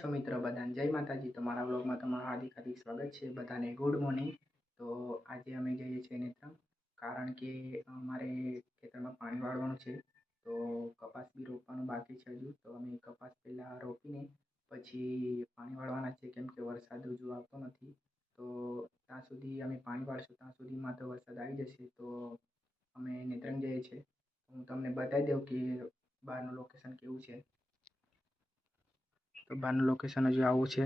છો મિત્રો બધાને જય માતાજી। તમારા વ્લોગમાં તમારું હાર્દિક હાર્દિક સ્વાગત છે। બધાને ગુડ મોર્નિંગ। તો આજે અમે જઈએ છીએ નેત્રંગ, કારણ કે અમારે ખેતરમાં પાણી વાળવાનું છે। તો કપાસ બી રોપવાનું બાકી છે હજુ, તો અમે કપાસ પહેલાં રોપીને પછી પાણી વાળવાના છે, કેમ કે વરસાદ હજુ આવતો નથી। તો ત્યાં સુધી અમે પાણી વાળશું, ત્યાં સુધીમાં તો વરસાદ આવી જશે। તો અમે નેત્રંગ જઈએ છીએ। હું તમને બતાવી દઉં કે બહારનું લોકેશન કેવું છે। તો બહારનું લોકેશન હજુ આવું છે,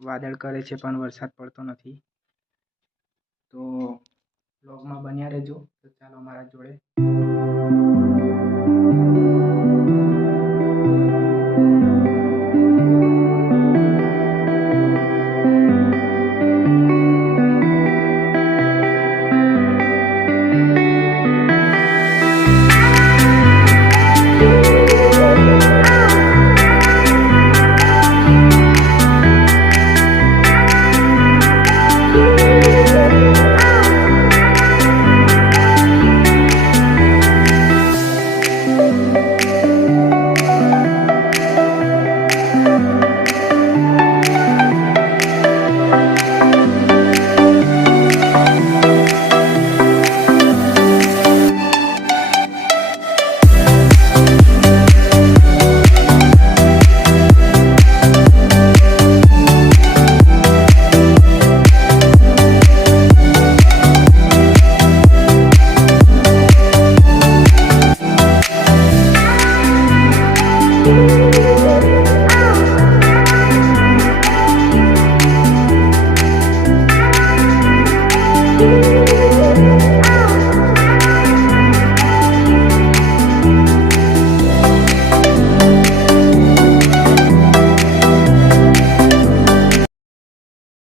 વાદળ કરે છે પણ વરસાદ પડતો નથી। તો વ્લોગમાં બન્યા રહેજો। તો ચાલો અમારા જોડે।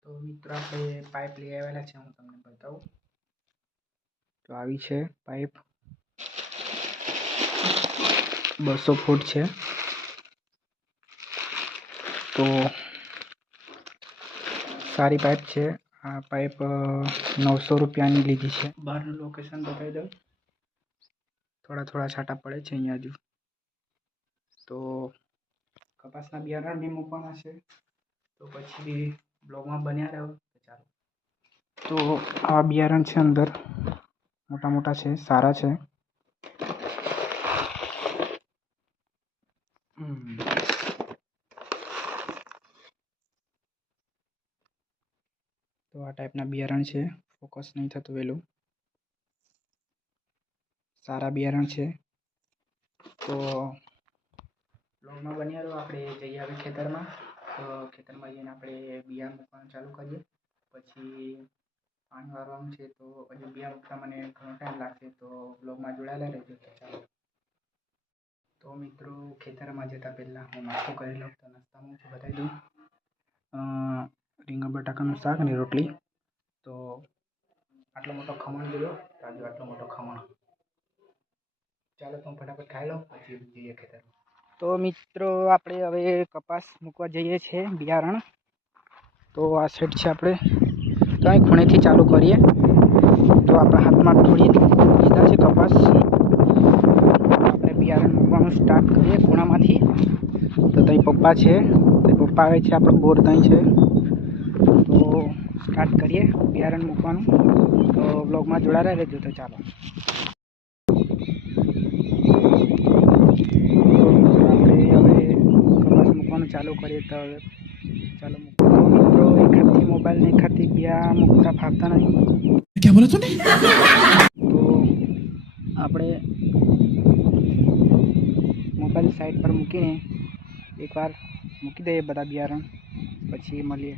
તો મિત્રો આપણે પાઇપ લઈ આવેલા છે, હું તમને બતાવું। તો આવી છે પાઇપ, 200 ફૂટ છે। તો સારી પાઇપ છે। આ પાઇપ 900 રૂપિયાની લીધી છે। બહારનું લોકેશન બતાવી દઉં, થોડા છાંટા પડે છે અહીંયા હજુ। તો કપાસના બિયારણ બી મૂકવાના છે, તો પછી બ્લોગમાં બન્યા રહો। ચાલો, તો આ બિયારણ છે, અંદર મોટા છે, સારા છે। તો આ ટાઈપના બિયારણ છે, ફોકસ નહીં થતું વહેલું, સારા બિયારણ છે। તો બ્લોગમાં બન્યા રહો। આપણે જઈએ હવે ખેતરમાં। તો ખેતરમાં જઈને આપણે બિયારણ મૂકવાનું ચાલુ કરીએ, પછી પાણી વાળવાનું છે। તો હજુ બિયારણ મૂકતા મને ઘણો ટાઈમ લાગશે, તો બ્લોગમાં જોડાયેલા રહેજો। તો ચાલો, તો મિત્રો ખેતરમાં જતાં પહેલાં હું નાસ્તો કરી લઉં। તો નાસ્તામાં હું બતાવી દઉં, રીંગણ બટાકાનું શાક અને રોટલી। તો આટલો મોટો ખમણ જોયો, તાજો આટલો મોટો ખમણ। ચાલો તો હું ફટાફટ ખાઈ લઉં, પછી જઈએ ખેતરમાં। તો મિત્રો આપણે હવે કપાસ મૂકવા જઈએ છીએ બિયારણ। તો આ સેટ છે, આપણે તો અહીં ખૂણેથી ચાલુ કરીએ। તો આપણા હાથમાં થોડી લીધા છે કપાસ, આપણે બિયારણ મૂકવાનું સ્ટાર્ટ કરીએ ખૂણામાંથી। તો ત્યાં પપ્પા છે, પપ્પા આવે છે, આપણો બોર ત્યાં છે। તો સ્ટાર્ટ કરીએ બિયારણ મૂકવાનું। તો બ્લોગમાં જોડાયેલા રહેજો। તો ચાલો, ચાલુ કરીએ। તો ચાલો મિત્રો, એક હાથથી મોબાઈલ ને એક હાથથી બિયા મૂકતા ફાવતા નહીં। क्या बोला तूने? તો આપણે મોબાઈલ સાઈડ પર મૂકીને એકવાર મૂકી દઈએ બધા બિયારણ, પછી મળીએ।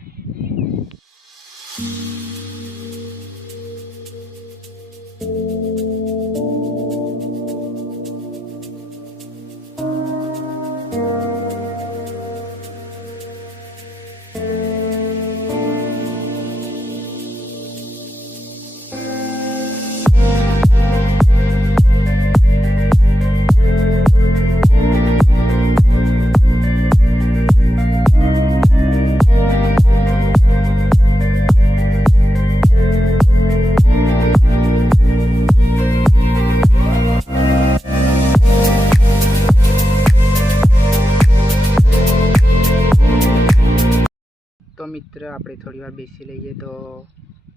મિત્ર આપણે થોડી વાર બેસી લઈએ તો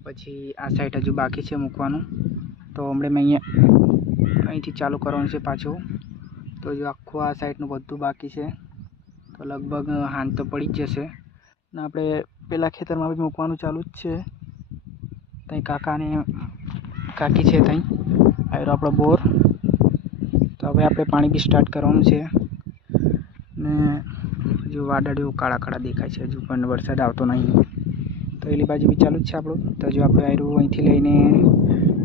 પછી આ સાઈડ હજુ બાકી છે મૂકવાનું. તો હમણાં મેં અહીંથી ચાલુ કરવાનું છે પાછું. તો જો આખું આ સાઈડનું બધું બાકી છે. તો લગભગ હાંજ તો પડી જ જશે ને આપણે પેલા ખેતરમાં બી મૂકવાનું ચાલુ જ છે. ત્યાં કાકાને કાકી છે, ત્યાં આવ્યો આપણો બોર. તો હવે આપણે પાણી બી સ્ટાર્ટ કરવાનું છે ને જો વાદળીઓ કાળા કાળા દેખાય છે, હજુ પણ વરસાદ આવતો નહીં. તો એલી બાજુ બી ચાલુ જ છે આપણું. તો જો આપણે આવ્યું અહીંથી લઈને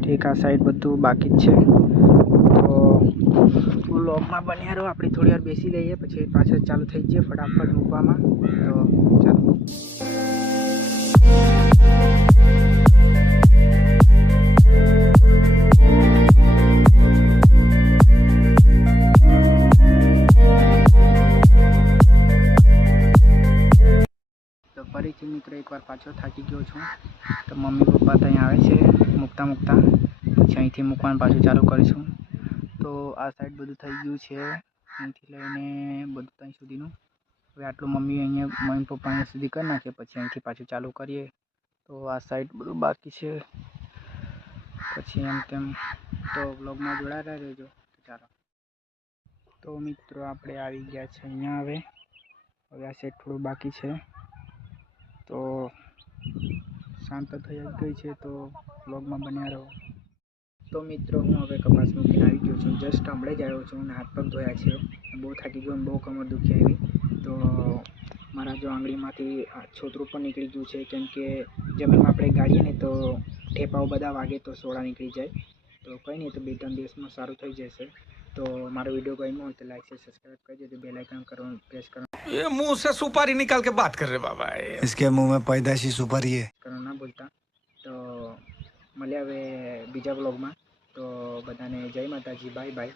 ઠીક આ સાઈડ બધું બાકી જ છે. તો વ્લોગમાં બન્યા રહો. આપણે થોડી વાર બેસી લઈએ પછી પાછળ ચાલુ થઈ જઈએ ફટાફટ મૂકવામાં. તો ચાલો. તો ફરીથી મિત્રો એકવાર પાછો થાકી ગયો છું. તો મમ્મી પપ્પા ત્યાં આવે છે મૂકતા પછી અહીંથી મૂકવાનું પાછું ચાલુ કરીશું. તો આ સાઈડ બધું થઈ ગયું છે, અહીંથી લઈને બધું ત્યાં સુધીનું. હવે આટલું મમ્મી પપ્પા અહીંયા સુધી કરી નાખીએ પછી અહીંથી પાછું ચાલુ કરીએ. તો આ સાઈડ બધું બાકી છે. પછી એમ તેમ તો બ્લોગમાં જોડાતા રહેજો. ચાલો. તો મિત્રો આપણે આવી ગયા છે અહીંયા. હવે આ સાઈડ થોડું બાકી છે. તો શાંત થઈ જ ગઈ છે. તો બ્લોગમાં બન્યા રહો. તો મિત્રો હું હવે કપાસ મૂકીને આવી ગયો છું. જસ્ટ હમણાં જ આવ્યો છું અને હાથ પગ ધોયા છે. બહુ થાકી ગયો અને બહુ કમર દુખી આવી. તો મારા જો આંગળીમાંથી છોતરું પણ નીકળી ગયું છે, કેમ કે જમીનમાં આપણે ગાળીએ ને તો ઠેપાઓ બધા વાગે તો સોડા નીકળી જાય. તો કંઈ નહીં, તો 2-3 દિવસમાં સારું થઈ જશે. તો મારો વિડીયો ગમ્યો હોય તો લાઈક છે, સબસ્ક્રાइब કરી દેજો, બેલ आइकन કરવાનું પ્રેસ કરવાનું. ये मुंह से सुपारी निकाल के बात कर रहे बाबा, इसके मुंह में पैदाशी सुपारी है કરવાનું ના ભૂલતા. તો મળ્યા હવે બીજા બ્લોગમાં. તો બધાને જય માતાજી, બાય બાય.